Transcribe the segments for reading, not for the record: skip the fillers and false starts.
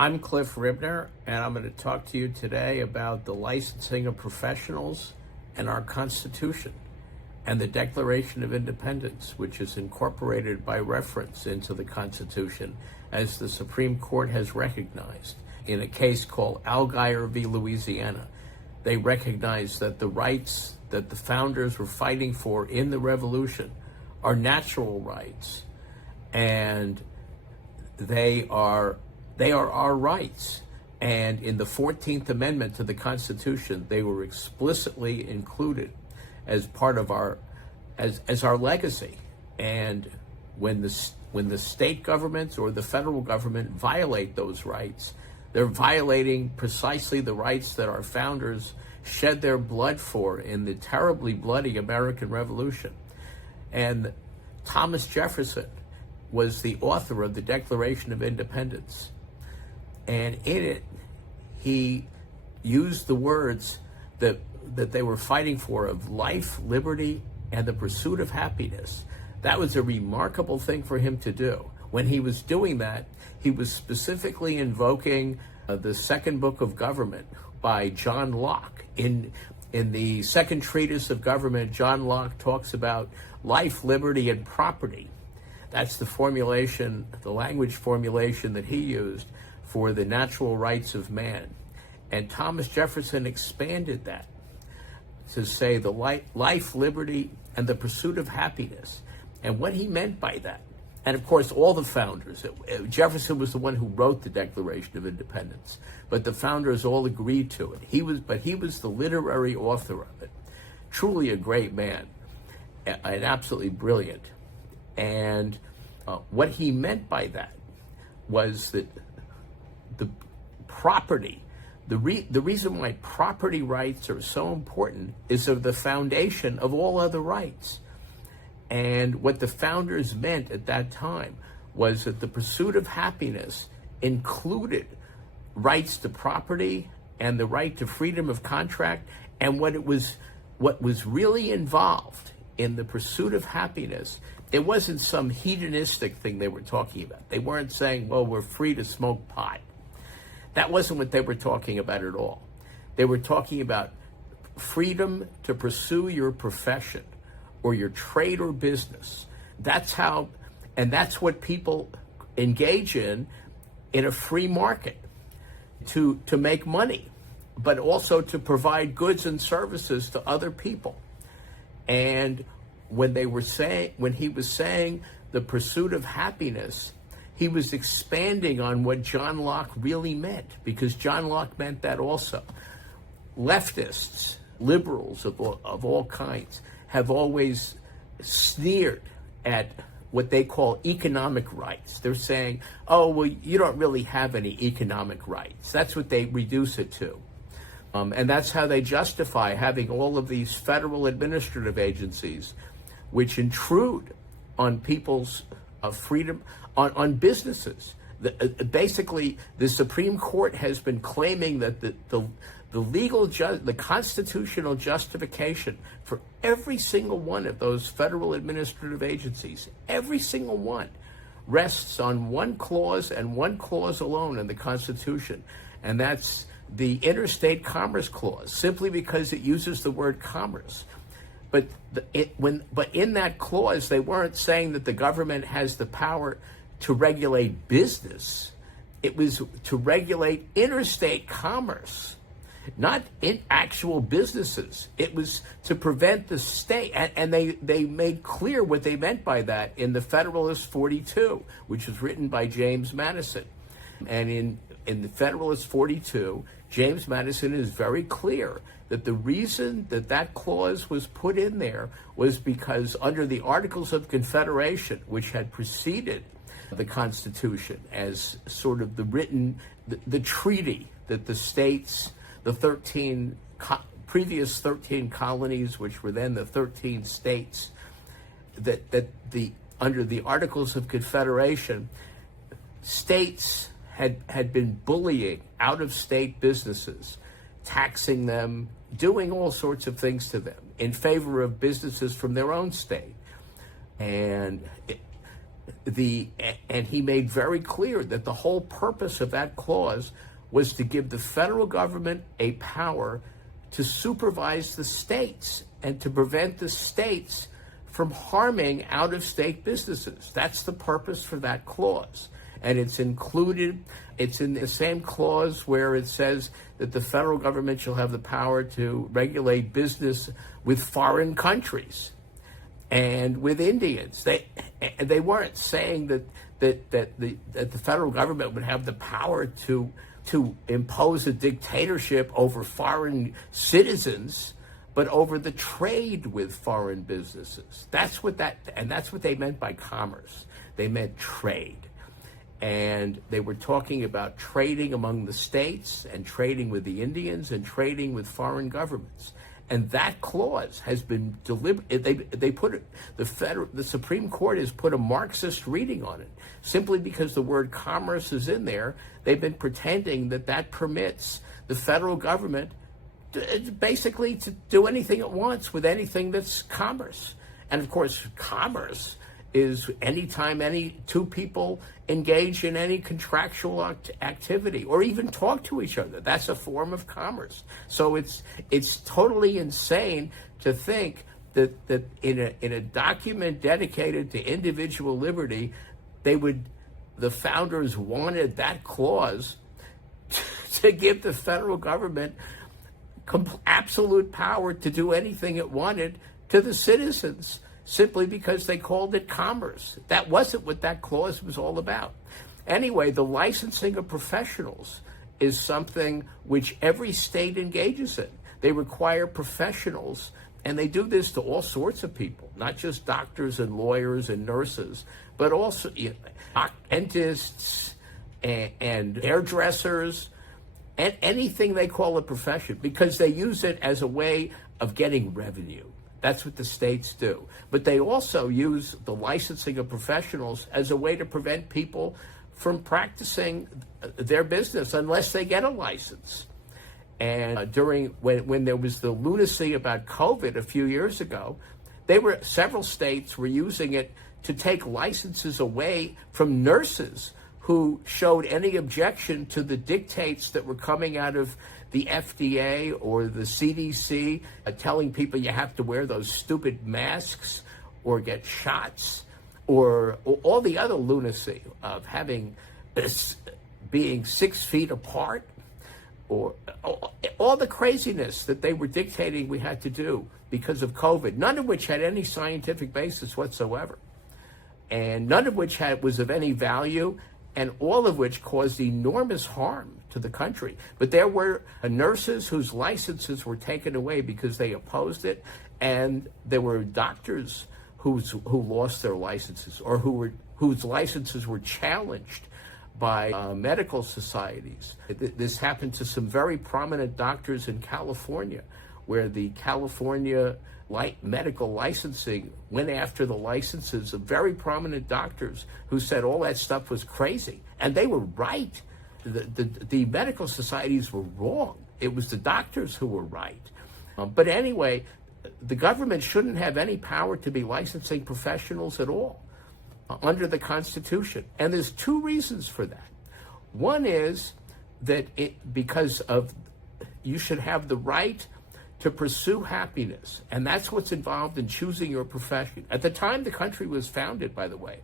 I'm Cliff Ribner, and I'm going to talk to you today about the licensing of professionals and our Constitution and the Declaration of Independence, which is incorporated by reference into the Constitution, as the Supreme Court has recognized in a case called Allgeyer v. Louisiana. They recognized that the rights that the founders were fighting for in the Revolution are natural rights, and they are our rights. And in the 14th Amendment to the Constitution, they were explicitly included as part of our legacy. And when the state governments or the federal government violate those rights, they're violating precisely the rights that our founders shed their blood for in the terribly bloody American Revolution. And Thomas Jefferson was the author of the Declaration of Independence. And in it, he used the words that they were fighting for of life, liberty, and the pursuit of happiness. That was a remarkable thing for him to do. When he was doing that, he was specifically invoking the Second Book of Government by John Locke. In the Second Treatise of Government, John Locke talks about life, liberty, and property. That's the formulation, the language formulation that he used for the natural rights of man. And Thomas Jefferson expanded that to say the life, liberty, and the pursuit of happiness. And what he meant by that, and of course all the founders, Jefferson was the one who wrote the Declaration of Independence, but the founders all agreed to it. He was the literary author of it. Truly a great man, and absolutely brilliant. And what he meant by that was that the property, the reason why property rights are so important is of the foundation of all other rights. And what the founders meant at that time was that the pursuit of happiness included rights to property and the right to freedom of contract. And what was really involved in the pursuit of happiness, it wasn't some hedonistic thing they were talking about. They weren't saying, well, we're free to smoke pot. That wasn't what they were talking about at all. They were talking about freedom to pursue your profession or your trade or business. That's what people engage in a free market, to make money, but also to provide goods and services to other people. And when he was saying the pursuit of happiness, he was expanding on what John Locke really meant, because John Locke meant that also. Leftists, liberals of all kinds, have always sneered at what they call economic rights. They're saying, oh, well, you don't really have any economic rights. That's what they reduce it to. And that's how they justify having all of these federal administrative agencies which intrude on people's freedom, on businesses. Basically, the Supreme Court has been claiming that the constitutional justification for every single one of those federal administrative agencies, every single one, rests on one clause and one clause alone in the Constitution, and that's the Interstate Commerce Clause, simply because it uses the word commerce. But in that clause, they weren't saying that the government has the power to regulate business. It was to regulate interstate commerce, not in actual businesses. It was to prevent the state, and they made clear what they meant by that in the Federalist 42, which was written by James Madison. And in the Federalist 42, James Madison is very clear that the reason that clause was put in there was because under the Articles of Confederation, which had preceded the Constitution as sort of the treaty that the states, the previous 13 colonies, which were then the 13 states, under the Articles of Confederation, states had been bullying out-of-state businesses, taxing them, doing all sorts of things to them in favor of businesses from their own state. And and he made very clear that the whole purpose of that clause was to give the federal government a power to supervise the states and to prevent the states from harming out-of-state businesses. That's the purpose for that clause. And it's in the same clause where it says that the federal government shall have the power to regulate business with foreign countries and with Indians. They weren't saying that the federal government would have the power to impose a dictatorship over foreign citizens, but over the trade with foreign businesses. That's what they meant by commerce. They meant trade. And they were talking about trading among the states and trading with the Indians and trading with foreign governments. And that clause has been they put it, the Supreme Court has put a Marxist reading on it. Simply because the word commerce is in there, they've been pretending that permits the federal government basically to do anything it wants with anything that's commerce. And of course, commerce is anytime any two people engage in any contractual activity or even talk to each other. That's a form of commerce. So it's totally insane to think that in a document dedicated to individual liberty, the founders wanted that clause to give the federal government absolute power to do anything it wanted to the citizens, simply because they called it commerce. That wasn't what that clause was all about. Anyway, the licensing of professionals is something which every state engages in. They require professionals, and they do this to all sorts of people, not just doctors and lawyers and nurses, but also dentists and hairdressers, and anything they call a profession, because they use it as a way of getting revenue. That's what the states do. But they also use the licensing of professionals as a way to prevent people from practicing their business unless they get a license. And when there was the lunacy about COVID a few years ago, several states were using it to take licenses away from nurses who showed any objection to the dictates that were coming out of the FDA or the CDC, telling people you have to wear those stupid masks or get shots, or all the other lunacy of being 6 feet apart, or all the craziness that they were dictating we had to do because of COVID, none of which had any scientific basis whatsoever, and none of which was of any value, and all of which caused enormous harm to the country. But there were nurses whose licenses were taken away because they opposed it, and there were doctors who lost their licenses, or whose licenses were challenged by medical societies. This happened to some very prominent doctors in California, where the California medical licensing went after the licenses of very prominent doctors who said all that stuff was crazy. And they were right. The medical societies were wrong. It was the doctors who were right. But anyway, the government shouldn't have any power to be licensing professionals at all under the Constitution. And there's two reasons for that. One is that because you should have the right to pursue happiness, and that's what's involved in choosing your profession. At the time the country was founded, by the way,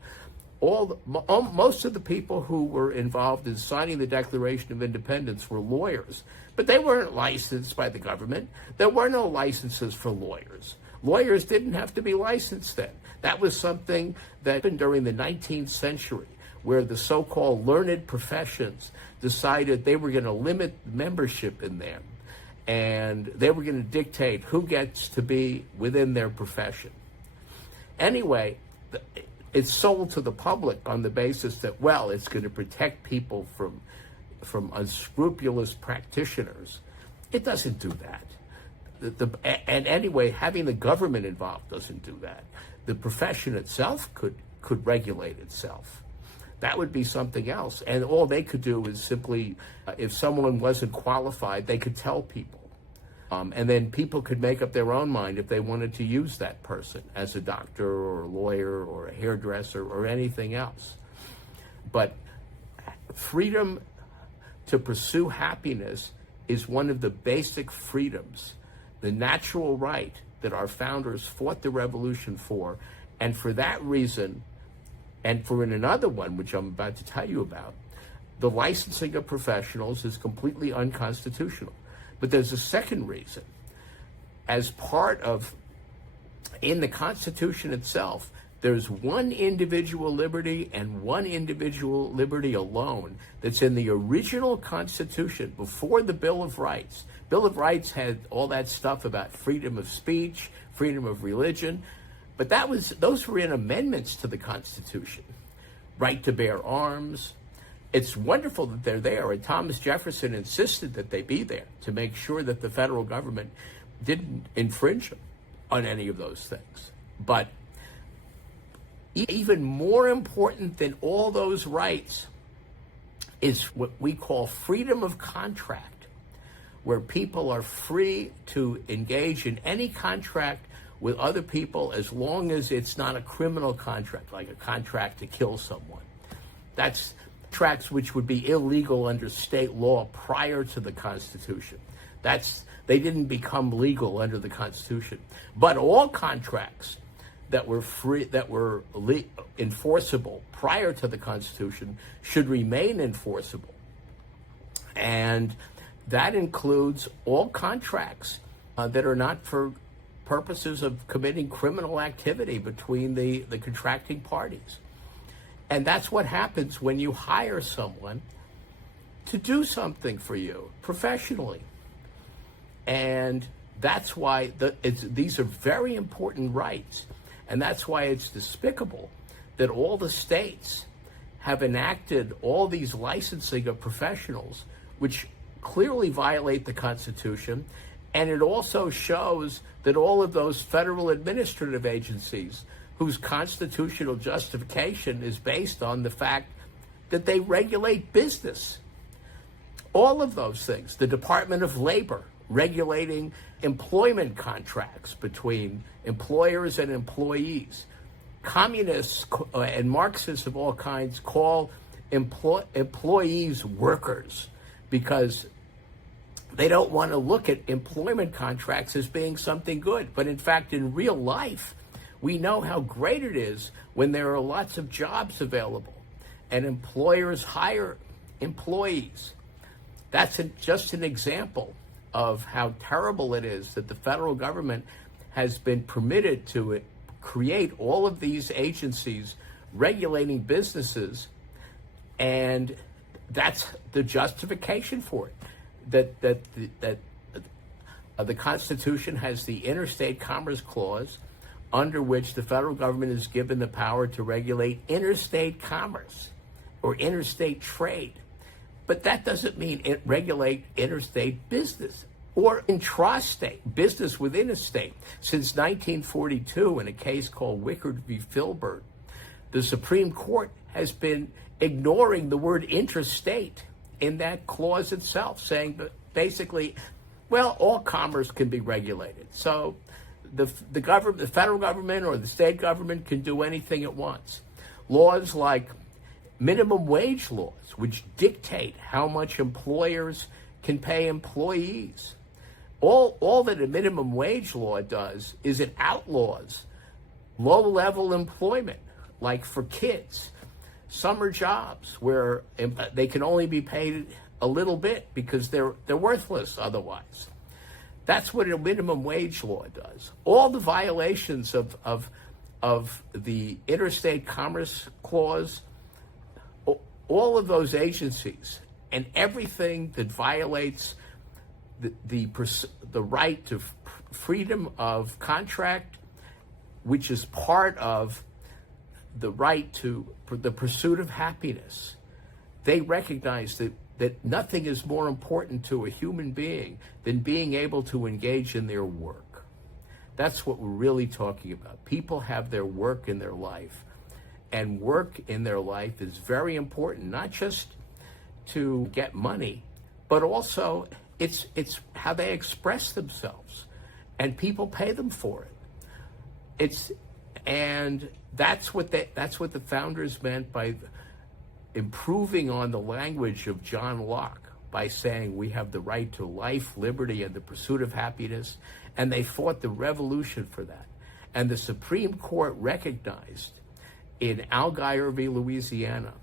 most of the people who were involved in signing the Declaration of Independence were lawyers, but they weren't licensed by the government. There were no licenses for lawyers. Lawyers didn't have to be licensed then. That was something that happened during the 19th century, where the so-called learned professions decided they were going to limit membership in them, and they were going to dictate who gets to be within their profession. Anyway, it's sold to the public on the basis that, well, it's going to protect people from unscrupulous practitioners. It doesn't do that. And anyway, having the government involved doesn't do that. The profession itself could regulate itself. That would be something else. And all they could do is simply, if someone wasn't qualified, they could tell people. And then people could make up their own mind if they wanted to use that person as a doctor or a lawyer or a hairdresser or anything else. But freedom to pursue happiness is one of the basic freedoms, the natural right that our founders fought the revolution for. And for that reason, and for another one, which I'm about to tell you about, the licensing of professionals is completely unconstitutional. But there's a second reason. As part of, in the Constitution itself, there's one individual liberty and one individual liberty alone that's in the original Constitution before the Bill of Rights. Bill of Rights had all that stuff about freedom of speech, freedom of religion, but those were in amendments to the Constitution. Right to bear arms. It's wonderful that they're there, and Thomas Jefferson insisted that they be there to make sure that the federal government didn't infringe on any of those things. But even more important than all those rights is what we call freedom of contract, where people are free to engage in any contract with other people as long as it's not a criminal contract, like a contract to kill someone. That's contracts which would be illegal under state law prior to the Constitution. They didn't become legal under the Constitution. But all contracts that were enforceable prior to the Constitution should remain enforceable. And that includes all contracts that are not for purposes of committing criminal activity between the contracting parties. And that's what happens when you hire someone to do something for you professionally. And that's why these are very important rights. And that's why it's despicable that all the states have enacted all these licensing of professionals, which clearly violate the Constitution. And it also shows that all of those federal administrative agencies whose constitutional justification is based on the fact that they regulate business. All of those things. The Department of Labor regulating employment contracts between employers and employees. Communists and Marxists of all kinds call employees workers because they don't want to look at employment contracts as being something good. But in fact, in real life, we know how great it is when there are lots of jobs available and employers hire employees. That's just an example of how terrible it is that the federal government has been permitted to create all of these agencies regulating businesses, and that's the justification for it. That the Constitution has the Interstate Commerce Clause, under which the federal government is given the power to regulate interstate commerce or interstate trade. But that doesn't mean regulate interstate business or intrastate business within a state. Since 1942, in a case called Wickard v. Filbert, the Supreme Court has been ignoring the word interstate in that clause itself, saying that basically, well, all commerce can be regulated. So the federal government or the state government can do anything it wants. Laws like minimum wage laws, which dictate how much employers can pay employees. All that a minimum wage law does is it outlaws low-level employment, like for kids, summer jobs where they can only be paid a little bit because they're worthless otherwise. That's what a minimum wage law does. All the violations of the Interstate Commerce Clause, all of those agencies and everything that violates the right to freedom of contract, which is part of the right to the pursuit of happiness, they recognize that nothing is more important to a human being than being able to engage in their work. That's what we're really talking about. People have their work in their life, and work in their life is very important, not just to get money, but also It's how they express themselves, and people pay them for it. And that's what the founders meant by improving on the language of John Locke, by saying we have the right to life, liberty, and the pursuit of happiness, and they fought the revolution for that. And the Supreme Court recognized in Allgeyer v. Louisiana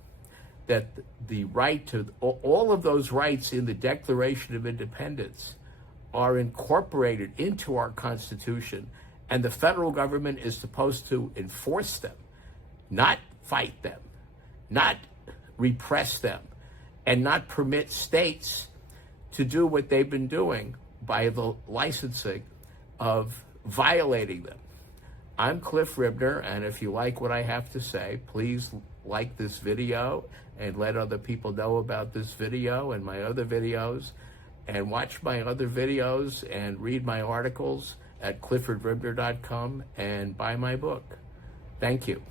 that the right to all of those rights in the Declaration of Independence are incorporated into our Constitution, and the federal government is supposed to enforce them, not fight them, not repress them, and not permit states to do what they've been doing by the licensing of violating them. I'm Cliff Ribner, and if you like what I have to say, please like this video and let other people know about this video and my other videos, and watch my other videos and read my articles at cliffordribner.com and buy my book. Thank you.